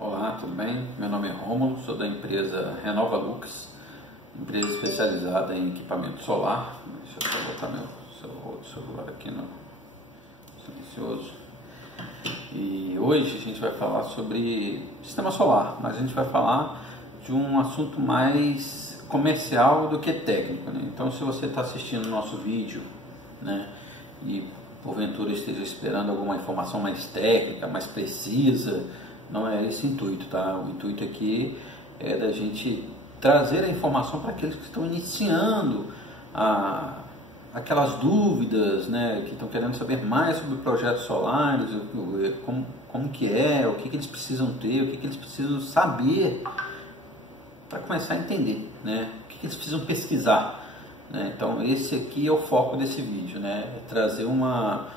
Olá, tudo bem? Meu nome é Rômulo, sou da empresa Renova Lux, empresa especializada em equipamento solar. Deixa eu só botar meu celular aqui no silencioso. E hoje a gente vai falar sobre sistema solar, mas a gente vai falar de um assunto mais comercial do que técnico, né? Então, se você está assistindo o nosso vídeo, né, e porventura esteja esperando alguma informação mais técnica, mais precisa, não é esse o intuito, tá? O intuito aqui é da gente trazer a informação para aqueles que estão iniciando aquelas dúvidas, né, que estão querendo saber mais sobre projetos solares, como que é, o que eles precisam ter, o que eles precisam saber para começar a entender, né, o que eles precisam pesquisar, né? Então esse aqui é o foco desse vídeo, né, é trazer uma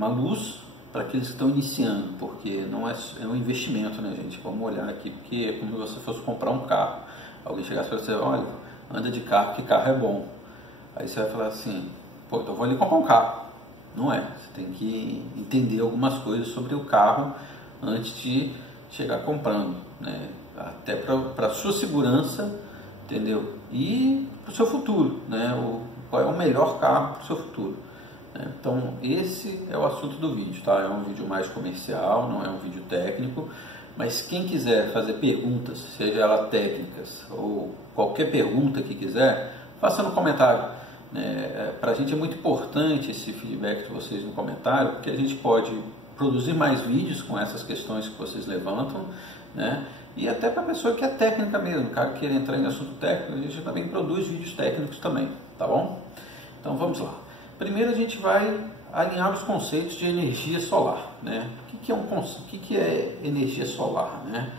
luz para aqueles que estão iniciando, porque não é um investimento, né, gente? Vamos olhar aqui, porque é como se você fosse comprar um carro. Alguém chegasse para você, olha, anda de carro, que carro é bom. Aí você vai falar assim, pô, então vou ali comprar um carro. Não é, você tem que entender algumas coisas sobre o carro antes de chegar comprando, né? Até para a sua segurança, entendeu? E para o seu futuro, né? Qual é o melhor carro para o seu futuro. Então esse é o assunto do vídeo, tá? É um vídeo mais comercial, não é um vídeo técnico, mas quem quiser fazer perguntas, seja elas técnicas ou qualquer pergunta que quiser, faça no comentário, né? Para a gente é muito importante esse feedback de vocês no comentário, porque a gente pode produzir mais vídeos com essas questões que vocês levantam, né? E até para a pessoa que é técnica mesmo, o cara que queira entrar em assunto técnico, a gente também produz vídeos técnicos também, tá bom? Então vamos lá. Primeiro a gente vai alinhar os conceitos de energia solar, né? O que é energia solar, né?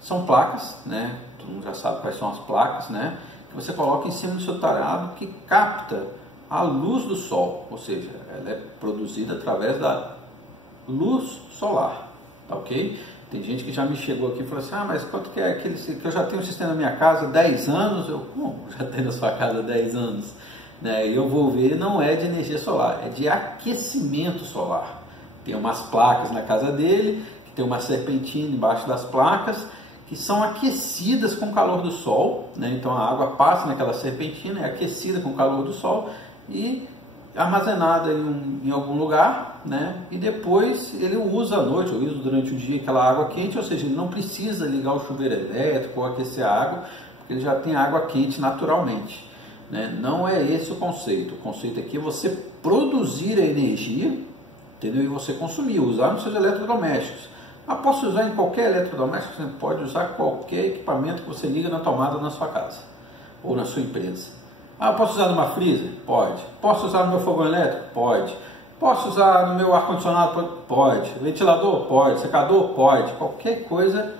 São placas, né? Todo mundo já sabe quais são as placas, né? Que você coloca em cima do seu telhado que capta a luz do sol, ou seja, ela é produzida através da luz solar, tá ok? Tem gente que já me chegou aqui e falou assim, mas quanto que é aquele que eu já tenho um sistema na minha casa há 10 anos? Como já tenho na sua casa há 10 anos? Né? E eu vou ver, não é de energia solar, é de aquecimento solar. Tem umas placas na casa dele, que tem uma serpentina embaixo das placas, que são aquecidas com o calor do sol, né? Então a água passa naquela serpentina, é aquecida com o calor do sol e armazenada em algum lugar, né? E depois ele usa à noite, ou usa durante o dia aquela água quente, ou seja, ele não precisa ligar o chuveiro elétrico ou aquecer a água, porque ele já tem água quente naturalmente, né? Não é esse o conceito aqui é você produzir a energia, entendeu? E você consumir, usar nos seus eletrodomésticos. Posso usar em qualquer eletrodoméstico? Você pode usar qualquer equipamento que você liga na tomada na sua casa ou na sua empresa. Posso usar numa freezer? Pode. Posso usar no meu fogão elétrico? Pode. Posso usar no meu ar-condicionado? Pode. Ventilador? Pode. Secador? Pode. Qualquer coisa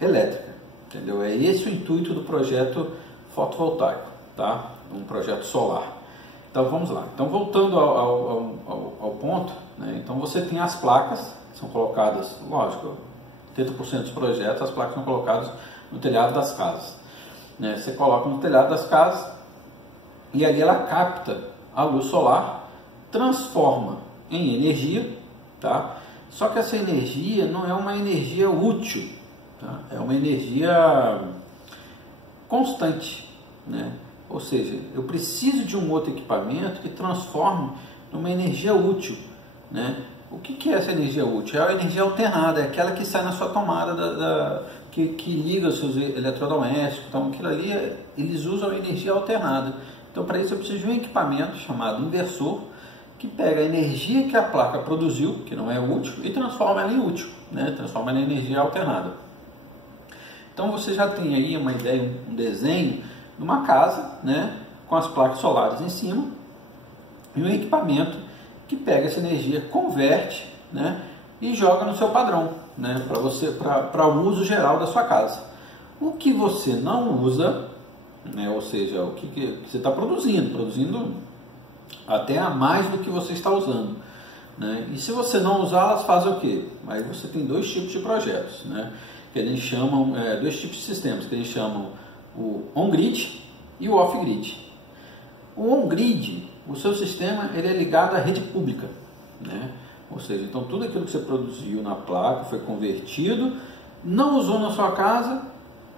elétrica, entendeu? É esse o intuito do projeto fotovoltaico, tá? Um projeto solar. Então vamos lá. Então voltando ao ponto, né? Então você tem as placas, que são colocadas, lógico, 80% dos projetos, as placas são colocadas no telhado das casas, né? Você coloca no telhado das casas e ali ela capta a luz solar, transforma em energia, tá? Só que essa energia não é uma energia útil, tá? É uma energia constante, né? Ou seja, eu preciso de um outro equipamento que transforme numa energia útil, né? O que é essa energia útil? É a energia alternada, é aquela que sai na sua tomada, que liga os seus eletrodomésticos. Então aquilo ali, eles usam a energia alternada. Então para isso eu preciso de um equipamento chamado inversor, que pega a energia que a placa produziu, que não é útil, e transforma ela em útil, né? Transforma ela em energia alternada. Então você já tem aí uma ideia, um desenho de uma casa, né, com as placas solares em cima e um equipamento que pega essa energia, converte, né, e joga no seu padrão, né, para o uso geral da sua casa. O que você não usa, né, ou seja, o que você está produzindo até a mais do que você está usando, né? E se você não usá-las, faz o quê? Aí você tem dois tipos de projetos, né, que eles chamam, dois tipos de sistemas, que eles chamam o on-grid e o off-grid. O on-grid, o seu sistema, ele é ligado à rede pública, né? Ou seja, então tudo aquilo que você produziu na placa foi convertido, não usou na sua casa,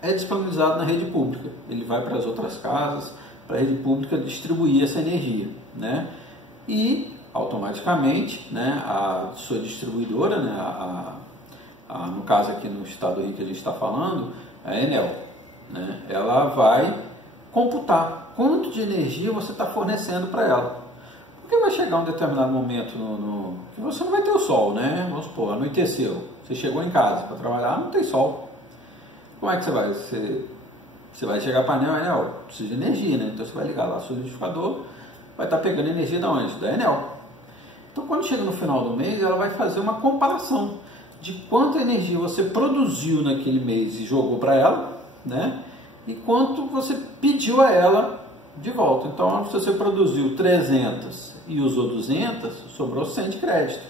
é disponibilizado na rede pública. Ele vai para as outras casas, para a rede pública distribuir essa energia, né? E automaticamente, né, a sua distribuidora, né, no caso aqui no estado do Rio que a gente está falando, a Enel, né, ela vai computar quanto de energia você está fornecendo para ela. Porque vai chegar um determinado momento que você não vai ter o sol, né? Vamos supor, anoiteceu, você chegou em casa para trabalhar, não tem sol. Como é que você vai? Você vai chegar para a Enel, precisa de energia, né? Então você vai ligar lá o seu liquidificador, vai estar pegando energia da onde? Da Enel. Então quando chega no final do mês, ela vai fazer uma comparação de quanta energia você produziu naquele mês e jogou para ela, né? E quanto você pediu a ela de volta. Então, se você produziu 300 e usou 200, sobrou 100 de crédito,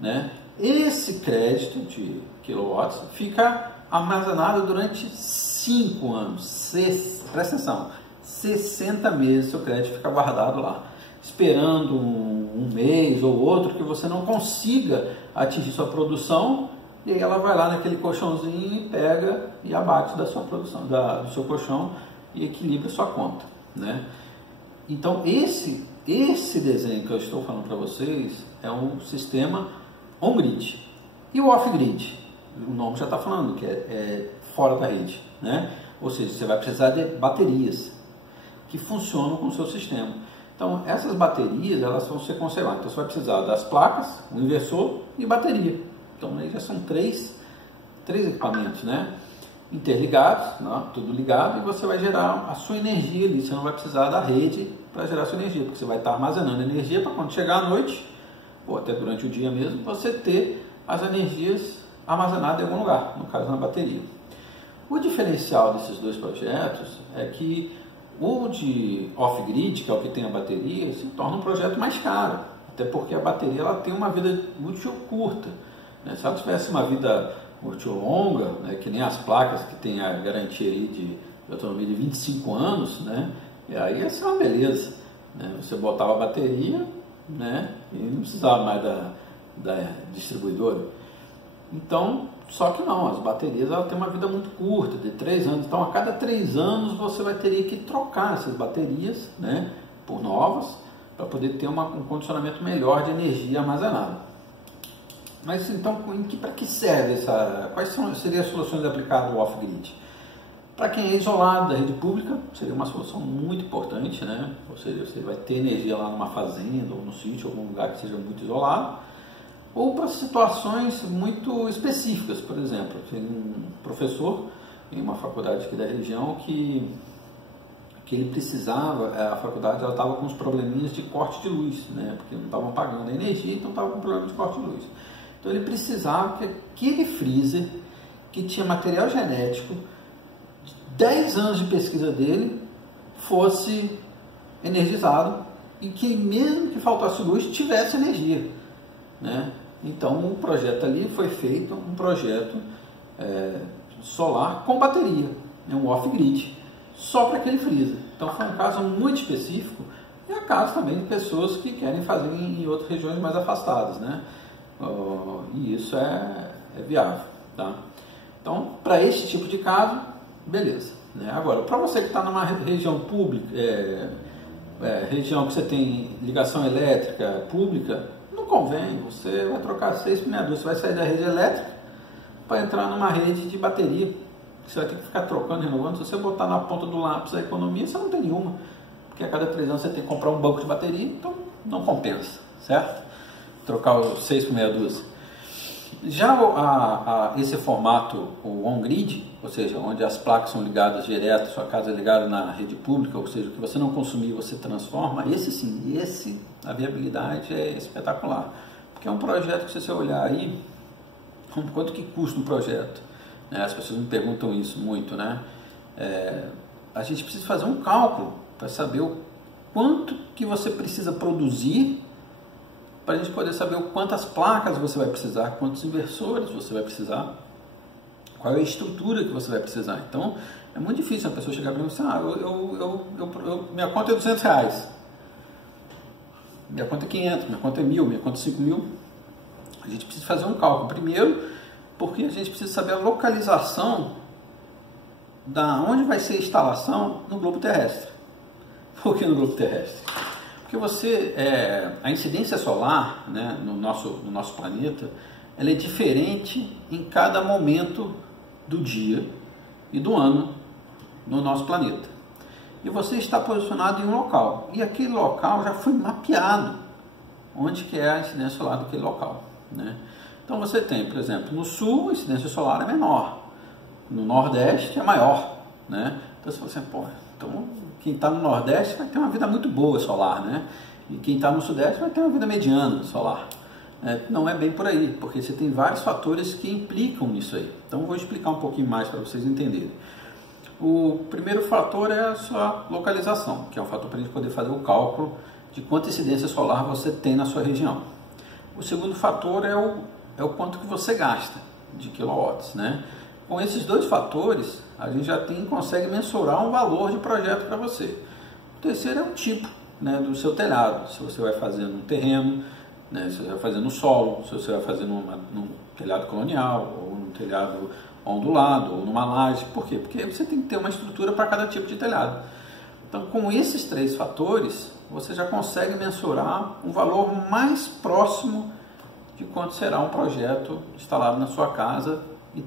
né? Esse crédito de quilowatts fica armazenado durante 5 anos. Presta atenção, 60 meses seu crédito fica guardado lá, esperando um mês ou outro que você não consiga atingir sua produção, e aí ela vai lá naquele colchãozinho e pega e abate da sua produção, do seu colchão, e equilibra sua conta, né? Então esse desenho que eu estou falando para vocês é um sistema on-grid. E o off-grid, o nome já está falando que é fora da rede, né? Ou seja, você vai precisar de baterias que funcionam com o seu sistema. Então essas baterias, elas vão ser conservadas. Então você vai precisar das placas, um inversor e bateria. Então aí já são três equipamentos, né? Interligados, né? Tudo ligado, e você vai gerar a sua energia ali. Você não vai precisar da rede para gerar a sua energia, porque você vai estar armazenando energia para quando chegar à noite, ou até durante o dia mesmo, você ter as energias armazenadas em algum lugar, no caso na bateria. O diferencial desses dois projetos é que o de off-grid, que é o que tem a bateria, se torna um projeto mais caro, até porque a bateria ela tem uma vida útil curta, né? Se ela tivesse uma vida útil longa, né, que nem as placas que tem a garantia aí de autonomia de 25 anos, né, e aí ia ser uma beleza, né? Você botava a bateria, né, e não precisava mais da distribuidora. Então, só que não, as baterias ela tem uma vida muito curta, de 3 anos. Então, a cada 3 anos você vai ter que trocar essas baterias, né, por novas, para poder ter um condicionamento melhor de energia armazenada. Mas então, para que serve quais seriam as soluções aplicadas ao off-grid? Para quem é isolado da rede pública, seria uma solução muito importante, né? Ou seja, você vai ter energia lá numa fazenda ou no sítio, algum lugar que seja muito isolado, ou para situações muito específicas. Por exemplo, tem um professor em uma faculdade aqui da região que ele precisava, a faculdade estava com uns probleminhas de corte de luz, né? Porque não estavam pagando a energia, então estava com problema de corte de luz. Então ele precisava que aquele freezer, que tinha material genético, de 10 anos de pesquisa dele, fosse energizado e que mesmo que faltasse luz, tivesse energia, né? Então o projeto ali foi feito, um projeto solar com bateria, né? Um off-grid, só para aquele freezer. Então foi um caso muito específico, e é caso também de pessoas que querem fazer em outras regiões mais afastadas, né? E isso é viável, tá? Então, para este tipo de caso, beleza, né? Agora, para você que está numa região pública, região que você tem ligação elétrica pública, não convém. Você vai trocar 6 por meia dúzia, você vai sair da rede elétrica para entrar numa rede de bateria. Você vai ter que ficar trocando, renovando. Se você botar na ponta do lápis a economia, você não tem nenhuma, porque a cada 3 anos você tem que comprar um banco de bateria, então não compensa, certo? Trocar os 6 por meia dúzia. Já esse formato, o on-grid, ou seja, onde as placas são ligadas direto, sua casa é ligada na rede pública, ou seja, o que você não consumir, você transforma, esse sim, a viabilidade é espetacular. Porque é um projeto que, se você olhar aí, quanto que custa um projeto? Né? As pessoas me perguntam isso muito, né? A gente precisa fazer um cálculo para saber o quanto que você precisa produzir, para a gente poder saber quantas placas você vai precisar, quantos inversores você vai precisar, qual é a estrutura que você vai precisar. Então, é muito difícil a pessoa chegar para mim e dizer, minha conta é R$200, minha conta é 500, minha conta é 1.000, minha conta é 5.000. a gente precisa fazer um cálculo. Primeiro, porque a gente precisa saber a localização da onde vai ser a instalação no globo terrestre. Por que no globo terrestre? Porque a incidência solar, né, no nosso planeta, ela é diferente em cada momento do dia e do ano no nosso planeta. E você está posicionado em um local, e aquele local já foi mapeado, onde que é a incidência solar daquele local, né? Então você tem, por exemplo, no sul a incidência solar é menor, no nordeste é maior, né? Então você fala assim, pô, então quem está no nordeste vai ter uma vida muito boa solar, né? E quem está no sudeste vai ter uma vida mediana solar. Não é bem por aí, porque você tem vários fatores que implicam nisso aí. Então eu vou explicar um pouquinho mais para vocês entenderem. O primeiro fator é a sua localização, que é um fator para a gente poder fazer o cálculo de quanta incidência solar você tem na sua região. O segundo fator é o quanto que você gasta de quilowatts, né? Com esses dois fatores, a gente já consegue mensurar um valor de projeto para você. O terceiro é o tipo, né, do seu telhado, se você vai fazer no terreno, né, se você vai fazer no solo, se você vai fazer num telhado colonial, ou num telhado ondulado, ou numa laje. Por quê? Porque você tem que ter uma estrutura para cada tipo de telhado. Então, com esses três fatores, você já consegue mensurar um valor mais próximo de quanto será um projeto instalado na sua casa e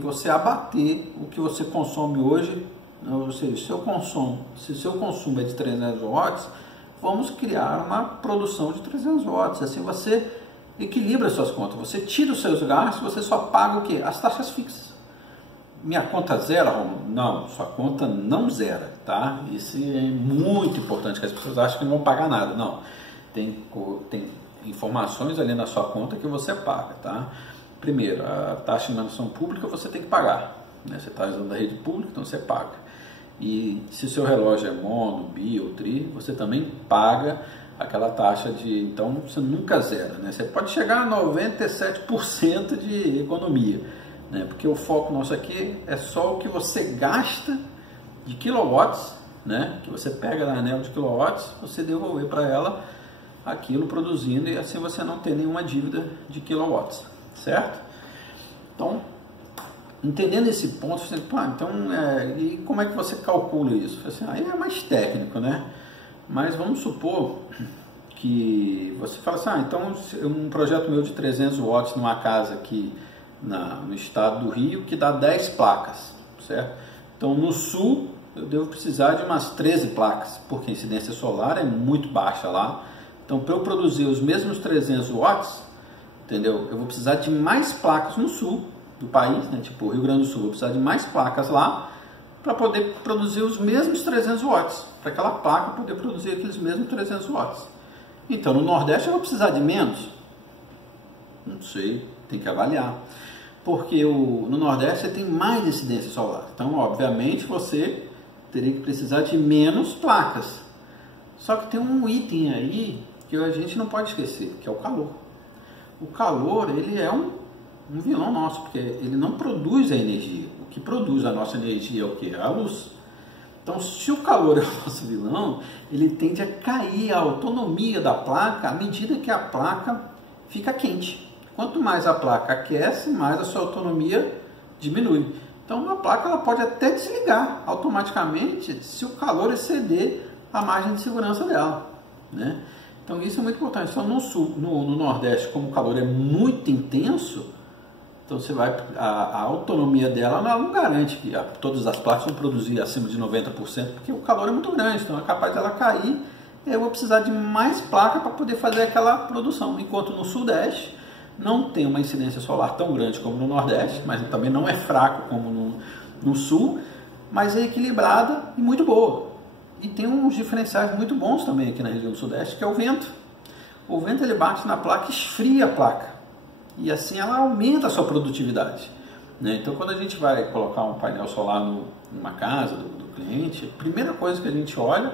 você abater o que você consome hoje. Ou seja, se o seu consumo é de 300 watts, vamos criar uma produção de 300 watts. Assim você equilibra as suas contas. Você tira os seus gastos, você só paga o quê? As taxas fixas. Minha conta zera, Romulo? Não, sua conta não zera, tá? Isso é muito importante, que as pessoas acham que não vão pagar nada. Não, tem informações ali na sua conta que você paga, tá? Primeiro, a taxa de iluminação pública você tem que pagar, né? Você está usando a rede pública, então você paga. E se o seu relógio é mono, bi ou tri, você também paga aquela taxa de... Então você nunca zera, né? Você pode chegar a 97% de economia, né? Porque o foco nosso aqui é só o que você gasta de quilowatts, né? Que você pega na anel de quilowatts, você devolver para ela aquilo produzindo, e assim você não tem nenhuma dívida de quilowatts, certo? Então, entendendo esse ponto, você então, e como é que você calcula isso? Assim, aí é mais técnico, né? Mas vamos supor que você fala assim, então um projeto meu de 300 watts numa casa aqui no estado do Rio, que dá 10 placas, certo? Então no sul eu devo precisar de umas 13 placas, porque a incidência solar é muito baixa lá. Então para eu produzir os mesmos 300 watts, entendeu? Eu vou precisar de mais placas no sul do país, né? Tipo o Rio Grande do Sul, eu vou precisar de mais placas lá para poder produzir os mesmos 300 watts, para aquela placa poder produzir aqueles mesmos 300 watts. Então no Nordeste eu vou precisar de menos? Não sei, tem que avaliar. Porque no Nordeste você tem mais incidência solar. Então, obviamente, você teria que precisar de menos placas. Só que tem um item aí que a gente não pode esquecer, que é o calor. O calor, ele é um vilão nosso, porque ele não produz a energia. O que produz a nossa energia é o quê? A luz. Então, se o calor é o nosso vilão, ele tende a cair a autonomia da placa à medida que a placa fica quente. Quanto mais a placa aquece, mais a sua autonomia diminui. Então, a placa ela pode até desligar automaticamente se o calor exceder a margem de segurança dela, né? Então, isso é muito importante. Então, no Nordeste, como o calor é muito intenso, então a autonomia dela não garante que todas as placas vão produzir acima de 90%, porque o calor é muito grande, então é capaz dela cair e eu vou precisar de mais placa para poder fazer aquela produção. Enquanto no Sudeste não tem uma incidência solar tão grande como no Nordeste, mas também não é fraco como no Sul, mas é equilibrada e muito boa. E tem uns diferenciais muito bons também aqui na região do Sudeste, que é o vento. O vento ele bate na placa, esfria a placa, e assim ela aumenta a sua produtividade, né? Então quando a gente vai colocar um painel solar numa casa do cliente, a primeira coisa que a gente olha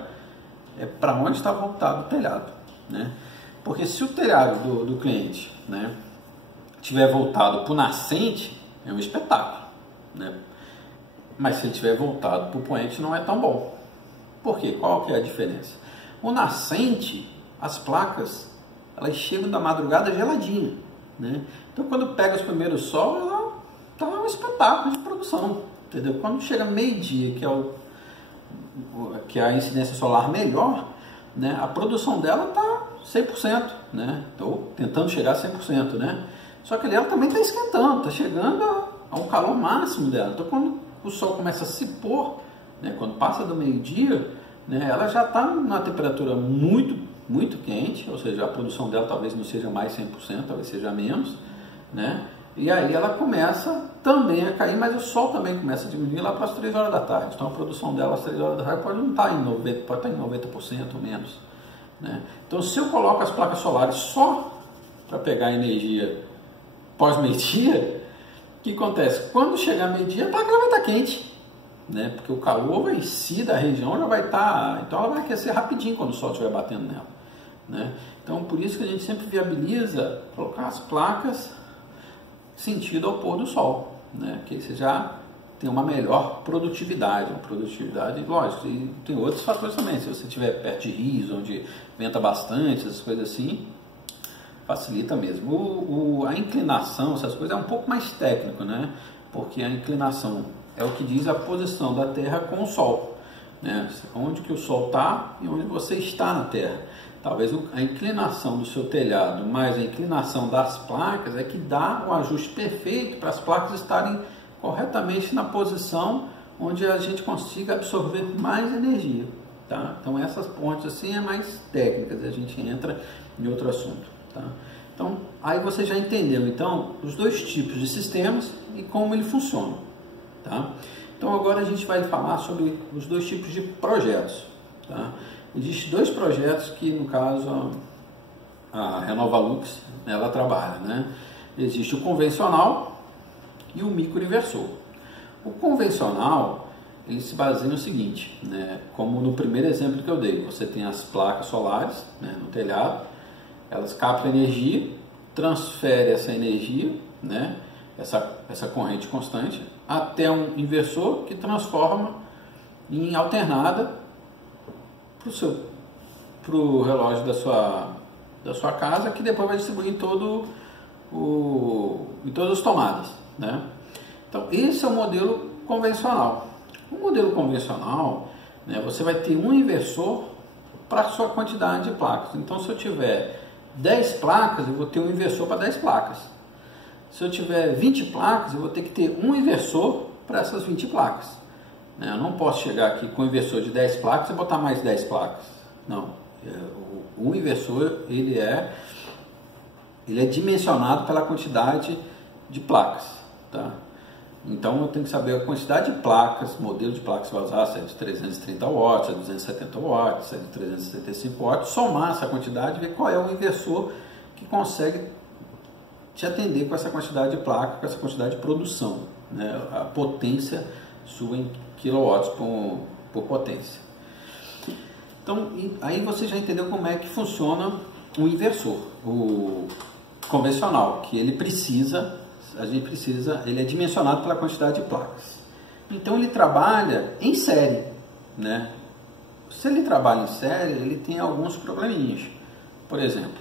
é para onde está voltado o telhado, né? Porque se o telhado do cliente, né, tiver voltado para o nascente, é um espetáculo, né? Mas se ele tiver voltado para o poente, não é tão bom. Por quê? Qual que é a diferença? O nascente, as placas, elas chegam da madrugada geladinha, né? Então quando pega os primeiros sol, ela tá um espetáculo de produção, entendeu? Quando chega meio-dia, que é a incidência solar melhor, né, a produção dela está 100%, né? Estou tentando chegar a 100%, né? Só que ali ela também está esquentando, está chegando ao calor máximo dela. Então quando o sol começa a se pôr, né, quando passa do meio-dia, né, ela já está numa temperatura muito quente, ou seja, a produção dela talvez não seja mais 100%, talvez seja menos, né? E aí ela começa também a cair, mas o sol também começa a diminuir lá para as 3 horas da tarde. Então a produção dela às 3 horas da tarde pode não estar em 90%, pode estar em 90% ou menos, né? Então se eu coloco as placas solares só para pegar energia pós-meio-dia, o que acontece? Quando chegar meio-dia, a placa vai estar quente, né? Porque o calor em si da região já vai estar, então ela vai aquecer rapidinho quando o sol estiver batendo nela, né? Então por isso que a gente sempre viabiliza colocar as placas sentido ao pôr do sol, né? Que aí você já tem uma melhor produtividade, lógico, e tem outros fatores também. Se você estiver perto de rios, onde venta bastante, essas coisas assim, facilita mesmo. A inclinação, essas coisas, é um pouco mais técnico, né? Porque a inclinação é o que diz a posição da Terra com o Sol, né? Onde que o Sol está e onde você está na Terra. Talvez a inclinação do seu telhado mais a inclinação das placas é que dá o ajuste perfeito para as placas estarem corretamente na posição onde a gente consiga absorver mais energia, tá? Então essas pontes assim é mais técnicas, a gente entra em outro assunto, tá? Então aí você já entendeu então os dois tipos de sistemas e como ele funciona, tá? Então agora a gente vai falar sobre os dois tipos de projetos, tá? Existem dois projetos que, no caso, a Renovalux, ela trabalha, né? Existe o convencional e o microinversor. O convencional, ele se baseia no seguinte, né? Como no primeiro exemplo que eu dei, você tem as placas solares, né, no telhado, elas captam energia, transferem essa energia, né, essa corrente constante, até um inversor que transforma em alternada para o relógio da sua casa, que depois vai distribuir em todas as tomadas, né? Então esse é o modelo convencional. O modelo convencional, né, você vai ter um inversor para a sua quantidade de placas. Então se eu tiver 10 placas, eu vou ter um inversor para 10 placas. Se eu tiver 20 placas, eu vou ter que ter um inversor para essas 20 placas. Eu não posso chegar aqui com um inversor de 10 placas e botar mais 10 placas. Não. O inversor ele é dimensionado pela quantidade de placas, tá? Então eu tenho que saber a quantidade de placas, modelo de placas que você vai usar, se é de 330 watts, se é de 270 watts, se é de 365 watts, somar essa quantidade e ver qual é o inversor que consegue te atender com essa quantidade de placa, com essa quantidade de produção, né? A potência sua em quilowatts por potência. Então, aí você já entendeu como é que funciona o inversor, o convencional, que ele é dimensionado pela quantidade de placas. Então ele trabalha em série, né? Se ele trabalha em série, ele tem alguns probleminhas. Por exemplo,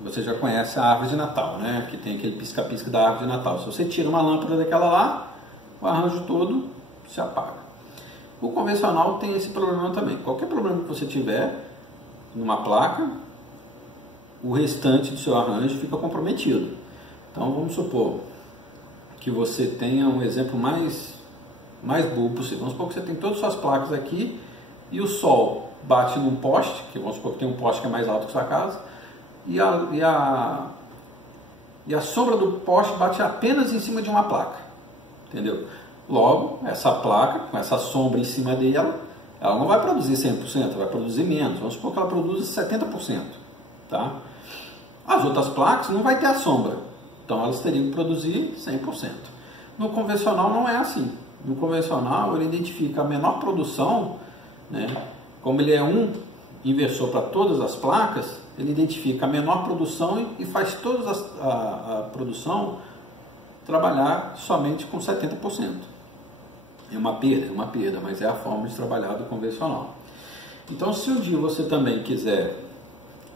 você já conhece a árvore de Natal, né? Que tem aquele pisca-pisca da árvore de Natal. Se você tira uma lâmpada daquela lá, o arranjo todo se apaga. O convencional tem esse problema também. Qualquer problema que você tiver numa placa, o restante do seu arranjo fica comprometido. Então vamos supor que você tenha um exemplo mais bobo possível. Vamos supor que você tem todas as suas placas aqui e o sol bate num poste, que vamos supor que tem um poste que é mais alto que a sua casa, e a sombra do poste bate apenas em cima de uma placa. Entendeu? Logo, essa placa, com essa sombra em cima dela, ela não vai produzir 100%, vai produzir menos. Vamos supor que ela produza 70%. Tá? As outras placas não vai ter a sombra, então elas teriam que produzir 100%. No convencional não é assim. No convencional ele identifica a menor produção, né? Como ele é um inversor para todas as placas, ele identifica a menor produção e faz toda a produção trabalhar somente com 70%. É uma perda, mas é a forma de trabalhar do convencional. Então, se um dia você também quiser,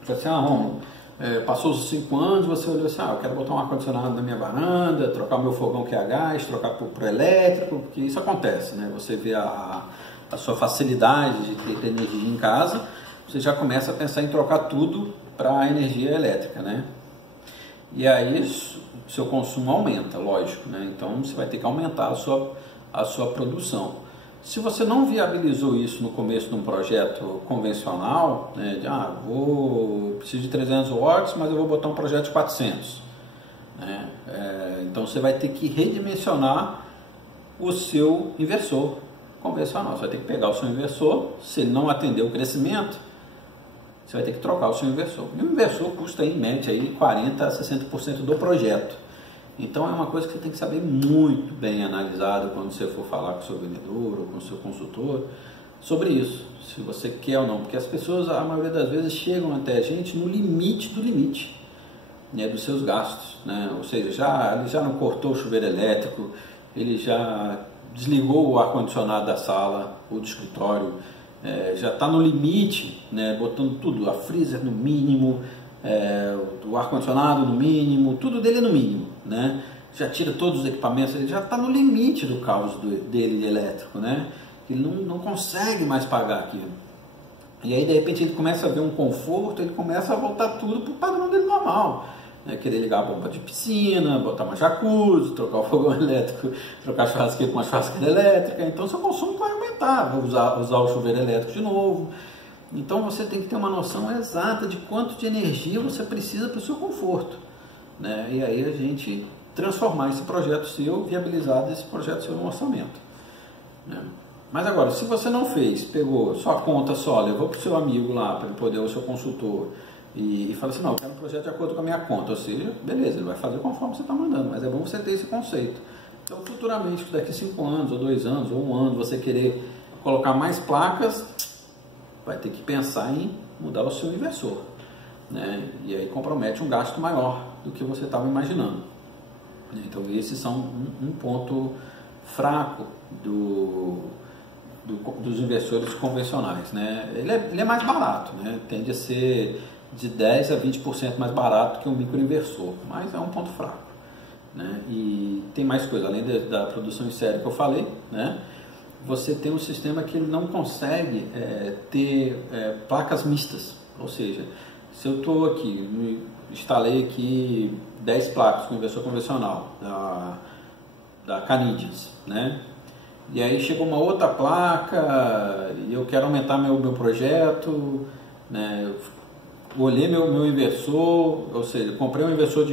assim, Romulo, passou os 5 anos, você olhou assim, eu quero botar um ar-condicionado na minha varanda, trocar o meu fogão que é a gás, trocar para o elétrico, porque isso acontece, né? Você vê a sua facilidade de ter energia em casa, você já começa a pensar em trocar tudo para a energia elétrica, né? E aí o seu consumo aumenta, lógico, né? Então você vai ter que aumentar a sua produção. Se você não viabilizou isso no começo de um projeto convencional, né, preciso de 300 watts, mas eu vou botar um projeto de 400. Né? Então você vai ter que redimensionar o seu inversor convencional. Você vai ter que pegar o seu inversor, se ele não atender o crescimento, você vai ter que trocar o seu inversor. E o inversor custa em média aí 40% a 60% do projeto. Então é uma coisa que você tem que saber muito bem analisado quando você for falar com o seu vendedor ou com o seu consultor sobre isso, se você quer ou não, porque as pessoas, a maioria das vezes, chegam até a gente no limite do limite, né, dos seus gastos, né? Ou seja, ele já não cortou o chuveiro elétrico, ele já desligou o ar-condicionado da sala ou do escritório, já está no limite, né, botando tudo, a freezer no mínimo, do ar-condicionado no mínimo, tudo dele no mínimo, né? Já tira todos os equipamentos, ele já está no limite do caos dele de elétrico, né? Ele não consegue mais pagar aquilo. E aí de repente ele começa a ver um conforto, ele começa a voltar tudo para o padrão dele normal, né? Querer ligar a bomba de piscina, botar uma jacuzzi, trocar o fogão elétrico, trocar a churrasqueira com uma churrasqueira elétrica. Então seu consumo vai aumentar, vai usar o chuveiro elétrico de novo. Então você tem que ter uma noção exata de quanto de energia você precisa para o seu conforto, né? E aí a gente transformar esse projeto seu, viabilizar esse projeto seu no orçamento, né? Mas agora, se você não fez, pegou sua conta só, levou para o seu amigo lá, para ele poder, o seu consultor, e fala assim, não, eu quero um projeto de acordo com a minha conta, ou seja, beleza, ele vai fazer conforme você está mandando, mas é bom você ter esse conceito. Então futuramente, daqui 5 anos, ou 2 anos, ou 1 ano, você querer colocar mais placas, vai ter que pensar em mudar o seu inversor, né? E aí compromete um gasto maior do que você estava imaginando. Então esses são um ponto fraco dos inversores convencionais, né? Ele é mais barato, né? Tende a ser de 10% a 20% mais barato que um microinversor, mas é um ponto fraco, né? E tem mais coisa, além da produção em série que eu falei, né? Você tem um sistema que ele não consegue ter placas mistas, ou seja, se eu estou aqui, instalei aqui 10 placas com inversor convencional da Canadians, né? E aí chegou uma outra placa e eu quero aumentar meu projeto, né? Eu olhei meu inversor, ou seja, comprei um inversor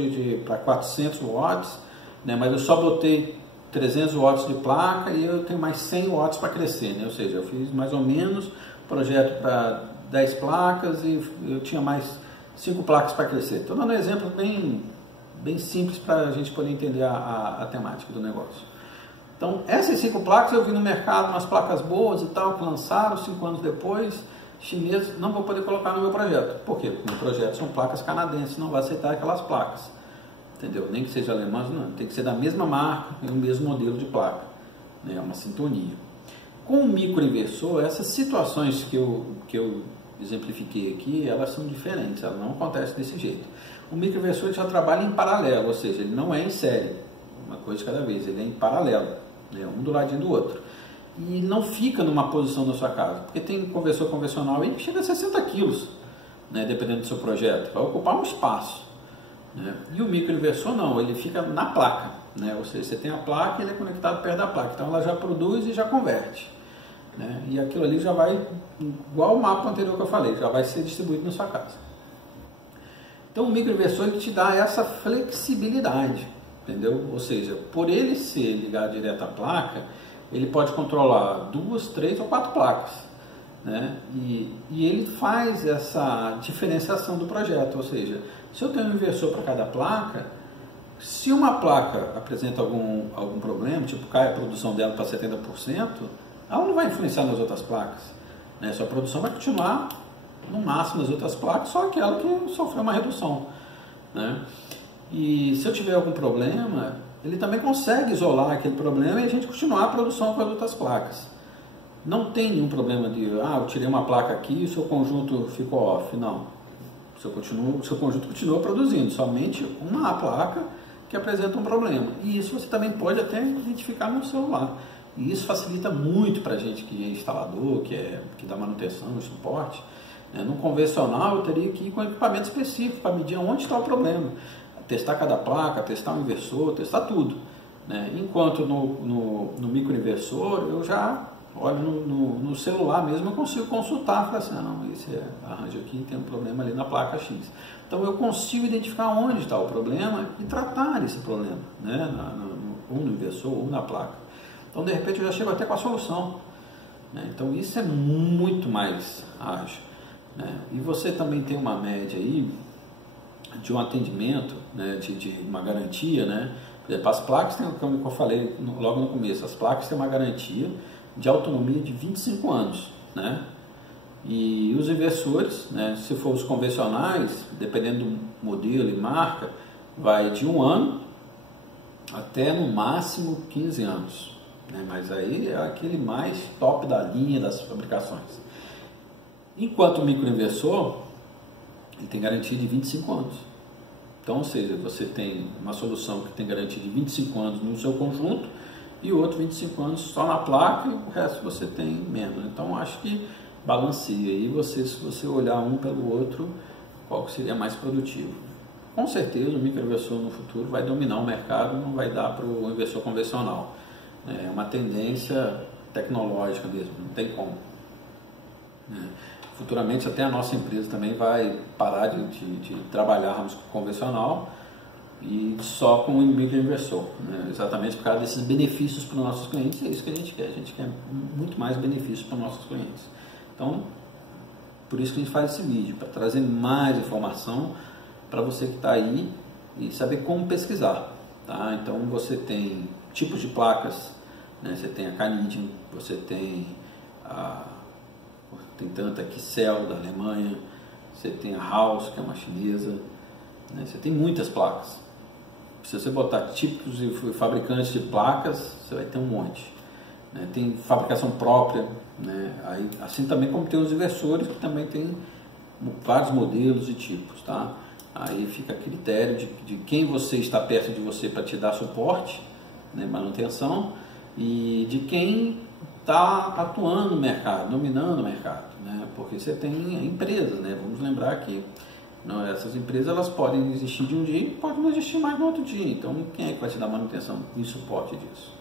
para 400 watts, né? Mas eu só botei 300 watts de placa e eu tenho mais 100 watts para crescer, né? Ou seja, eu fiz mais ou menos projeto para 10 placas e eu tinha mais 5 placas para crescer. Estou dando um exemplo bem simples para a gente poder entender a temática do negócio. Então, essas 5 placas eu vi no mercado, umas placas boas e tal, que lançaram 5 anos depois, chineses, não vou poder colocar no meu projeto. Por quê? Porque o meu projeto são placas canadenses, não vai aceitar aquelas placas. Entendeu? Nem que seja alemã, não, tem que ser da mesma marca e o mesmo modelo de placa, né? É uma sintonia. Com o microinversor, essas situações que eu exemplifiquei aqui, elas são diferentes, elas não acontecem desse jeito. O microinversor já trabalha em paralelo, ou seja, ele não é em série, uma coisa de cada vez, ele é em paralelo, né? Um do ladinho do outro. E não fica numa posição na sua casa, porque tem conversor convencional aí que chega a 60 quilos, né? Dependendo do seu projeto, vai ocupar um espaço. E o microinversor não, ele fica na placa, né? Ou seja, você tem a placa e ele é conectado perto da placa, então ela já produz e já converte, né? E aquilo ali já vai, igual o mapa anterior que eu falei, já vai ser distribuído na sua casa. Então o microinversor ele te dá essa flexibilidade, entendeu? Ou seja, por ele ser ligado direto à placa, ele pode controlar 2, 3 ou 4 placas, né? E ele faz essa diferenciação do projeto, ou seja, se eu tenho um inversor para cada placa, se uma placa apresenta algum problema, tipo cai a produção dela para 70%, ela não vai influenciar nas outras placas, né? Sua produção vai continuar no máximo nas outras placas, só aquela que sofreu uma redução, né? E se eu tiver algum problema, ele também consegue isolar aquele problema e a gente continuar a produção com as outras placas. Não tem nenhum problema de, eu tirei uma placa aqui e o seu conjunto ficou off, não. o seu conjunto continua produzindo, somente uma placa que apresenta um problema. E isso você também pode até identificar no celular. E isso facilita muito para a gente que é instalador, que dá manutenção, suporte. No convencional eu teria que ir com equipamento específico para medir onde está o problema. Testar cada placa, testar o inversor, testar tudo. Enquanto no microinversor eu já olho no celular mesmo, eu consigo consultar, falar assim, não, esse arranjo aqui tem um problema ali na placa X. Então eu consigo identificar onde está o problema e tratar esse problema, ou no inversor ou na placa. Então de repente eu já chego até com a solução. Então isso é muito mais ágil. E você também tem uma média aí de um atendimento, de uma garantia, Por exemplo, as placas têm, como eu falei logo no começo, as placas têm uma garantia de autonomia de 25 anos, E os inversores, se for os convencionais, dependendo do modelo e marca, vai de 1 ano até no máximo 15 anos, Mas aí é aquele mais top da linha das fabricações. Enquanto o microinversor, ele tem garantia de 25 anos. Então, ou seja, você tem uma solução que tem garantia de 25 anos no seu conjunto e o outro 25 anos só na placa e o resto você tem menos. Então, acho que balanceia. E se você olhar um pelo outro, qual que seria mais produtivo? Com certeza, o microinversor no futuro vai dominar o mercado, não vai dar para o inversor convencional. É uma tendência tecnológica mesmo, não tem como. Futuramente até a nossa empresa também vai parar de trabalharmos com convencional e só com o microinversor, exatamente por causa desses benefícios para os nossos clientes. É isso que a gente quer muito mais benefícios para os nossos clientes. Então, por isso que a gente faz esse vídeo, para trazer mais informação para você que está aí e saber como pesquisar. Então você tem tipos de placas, você tem a Canadian, você tem tanta Kissel da Alemanha, você tem a House, que é uma chinesa, você tem muitas placas. Se você botar tipos e fabricantes de placas, você vai ter um monte. Tem fabricação própria, Aí, assim também como tem os inversores, que também tem vários modelos e tipos. Aí fica a critério de quem você está perto de você para te dar suporte, manutenção, e de quem está atuando no mercado, dominando o mercado, porque você tem empresas, vamos lembrar que essas empresas elas podem existir de um dia e podem não existir mais no outro dia, então quem é que vai te dar manutenção e suporte disso?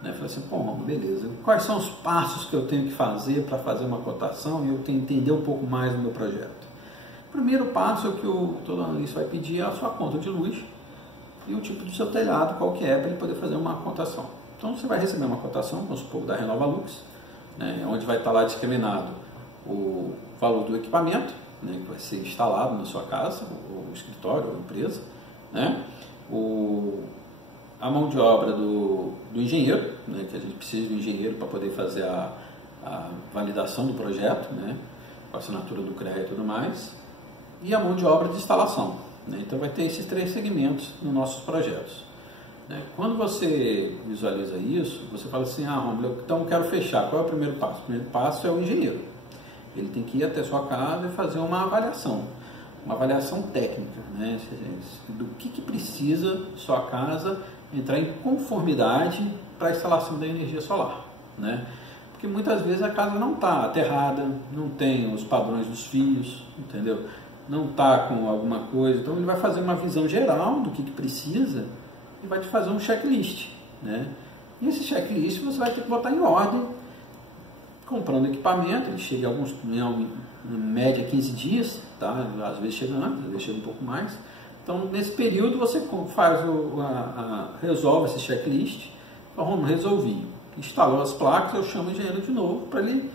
Falei assim, beleza, quais são os passos que eu tenho que fazer para fazer uma cotação e eu tenho que entender um pouco mais do meu projeto? O primeiro passo que todo analista vai pedir é a sua conta de luz e o tipo do seu telhado, qual que é, para ele poder fazer uma cotação. Então você vai receber uma cotação, vamos supor, da Renovalux, onde vai estar lá discriminado o valor do equipamento, que vai ser instalado na sua casa, ou escritório, ou empresa, a mão de obra do engenheiro, que a gente precisa de um engenheiro para poder fazer a validação do projeto, com a assinatura do CREA e tudo mais, e a mão de obra de instalação. Então vai ter esses 3 segmentos nos nossos projetos. Quando você visualiza isso, você fala assim, Romulo, então eu quero fechar. Qual é o primeiro passo? O primeiro passo é o engenheiro. Ele tem que ir até a sua casa e fazer uma avaliação técnica, do que precisa sua casa entrar em conformidade para a instalação da energia solar. Porque muitas vezes a casa não está aterrada, não tem os padrões dos fios, entendeu? Não está com alguma coisa, então ele vai fazer uma visão geral do que precisa e vai te fazer um checklist, E esse checklist você vai ter que botar em ordem, comprando equipamento. Ele chega em média 15 dias, às vezes chega antes, às vezes chega um pouco mais. Então nesse período você faz resolve esse checklist. Vamos resolvi, instalou as placas, eu chamo o engenheiro de novo para ele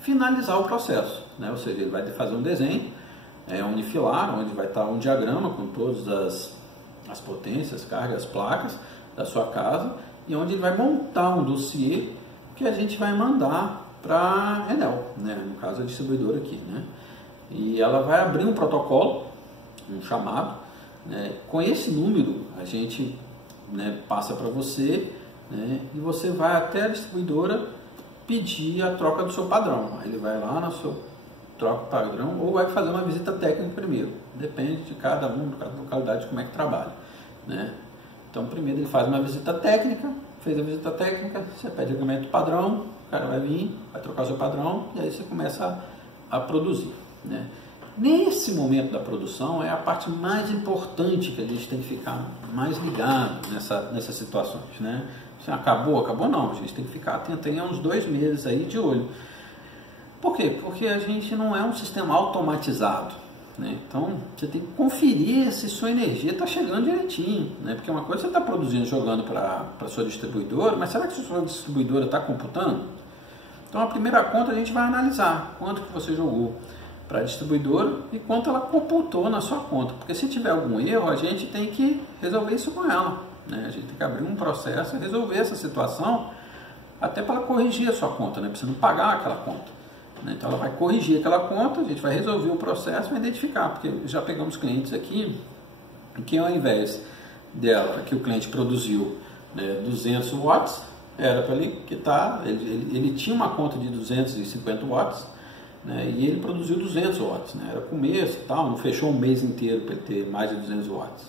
finalizar o processo, ou seja, ele vai fazer um desenho unifilar, onde vai estar um diagrama com todas as potências, cargas, placas da sua casa, e onde ele vai montar um dossiê que a gente vai mandar para a Enel, no caso a distribuidora aqui, e ela vai abrir um protocolo, um chamado, com esse número a gente passa para você, e você vai até a distribuidora pedir a troca do seu padrão. Aí ele vai lá no seu troca o padrão, ou vai fazer uma visita técnica primeiro. Depende de cada um, de cada localidade, como é que trabalha, né? Então, primeiro ele faz uma visita técnica, fez a visita técnica, você pede alinhamento padrão, o cara vai vir, vai trocar o seu padrão, e aí você começa a produzir, né? Nesse momento da produção é a parte mais importante que a gente tem que ficar mais ligado nessas situações, né? Se acabou não, a gente tem que ficar atento aí uns 2 meses aí de olho. Por quê? Porque a gente não é um sistema automatizado, né? Então você tem que conferir se sua energia está chegando direitinho, né? Porque uma coisa você está produzindo, jogando para sua distribuidora, mas será que sua distribuidora está computando? Então a primeira conta a gente vai analisar quanto que você jogou para a distribuidora e quanto ela computou na sua conta, porque se tiver algum erro a gente tem que resolver isso com ela, né? A gente tem que abrir um processo e resolver essa situação até para ela corrigir a sua conta, né? Para você não pagar aquela conta, né? Então ela vai corrigir aquela conta, a gente vai resolver o processo e vai identificar, porque já pegamos clientes aqui que ao invés dela, que o cliente produziu, né, 200 watts, era para ele quitar, ele tinha uma conta de 250 watts, né, e ele produziu 200 watts, né, era começo e tal, não fechou um mês inteiro para ele ter mais de 200 watts.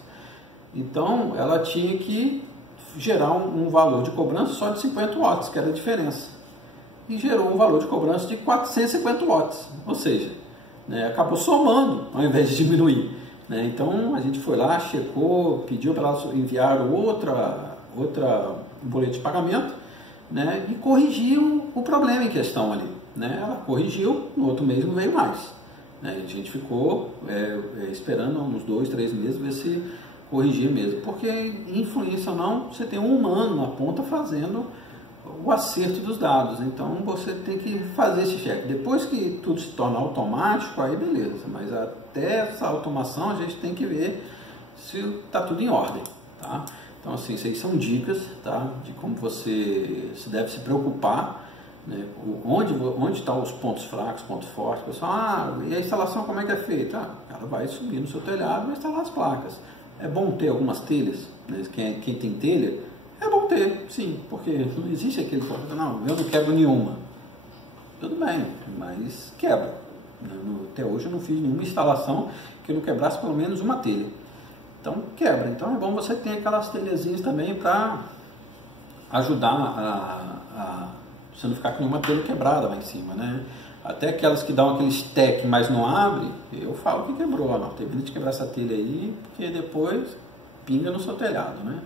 Então ela tinha que gerar um valor de cobrança só de 50 watts, que era a diferença. E gerou um valor de cobrança de 450 watts, ou seja, né, acabou somando ao invés de diminuir, né? Então a gente foi lá, checou, pediu para ela enviar outra boleto de pagamento, né, e corrigiu o problema em questão ali, né? Ela corrigiu, no outro mês não veio mais, né? A gente ficou esperando uns 2, 3 meses ver se corrigir mesmo, porque influência ou não, você tem um humano na ponta fazendo o acerto dos dados, então você tem que fazer esse cheque. Depois que tudo se torna automático, aí beleza, mas até essa automação a gente tem que ver se está tudo em ordem, tá? Então assim, isso aí são dicas, tá? De como você se deve se preocupar, né? Onde estão os pontos fracos, pontos fortes. O pessoal, e a instalação como é que é feita? O cara vai subir no seu telhado e vai instalar as placas. É bom ter algumas telhas, né? Quem tem telha, é bom ter, sim, porque não existe aquele que não, eu não quebro nenhuma. Tudo bem, mas quebra. Até hoje eu não fiz nenhuma instalação que eu não quebrasse pelo menos uma telha. Então quebra. Então é bom você ter aquelas telhazinhas também para ajudar a você não ficar com nenhuma telha quebrada lá em cima, né? Até aquelas que dão aquele stack, mas não abre, eu falo que quebrou. Não, tem que quebrar essa telha aí, porque depois pinga no seu telhado, né?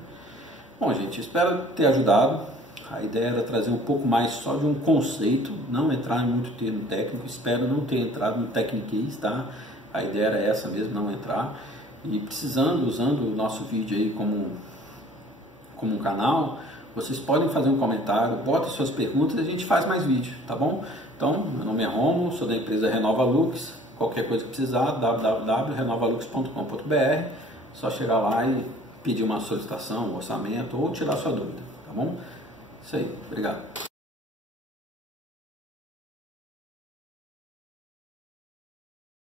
Bom, gente, espero ter ajudado. A ideia era trazer um pouco mais só de um conceito, não entrar em muito termo técnico. Espero não ter entrado no techniquez, tá? A ideia era essa mesmo, não entrar. E precisando, usando o nosso vídeo aí como um canal, vocês podem fazer um comentário, bota suas perguntas e a gente faz mais vídeo, tá bom? Então, meu nome é Romulo, sou da empresa RenovaLux. Qualquer coisa que precisar, www.renovalux.com.br. Só chegar lá e pedir uma solicitação, um orçamento ou tirar sua dúvida, tá bom? Isso aí, obrigado.